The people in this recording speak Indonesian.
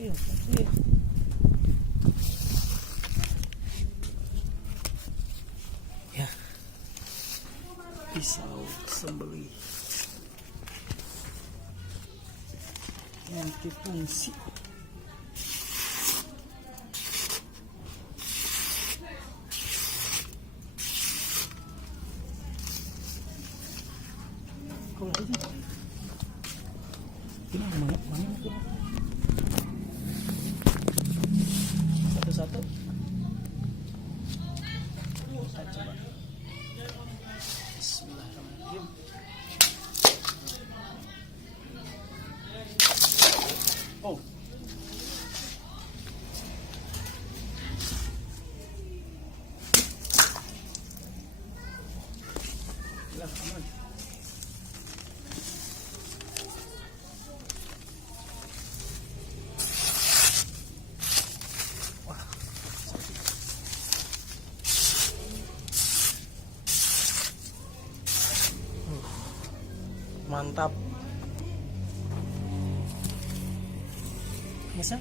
Iya, iya. Ya, pisau sembelih multifungsi. Kalau aja, ini mana itu? Satu-satu. Kita coba. Bismillahirrahmanirrahim. Oh. Ya, aman. Wah. Mantap. Bisa?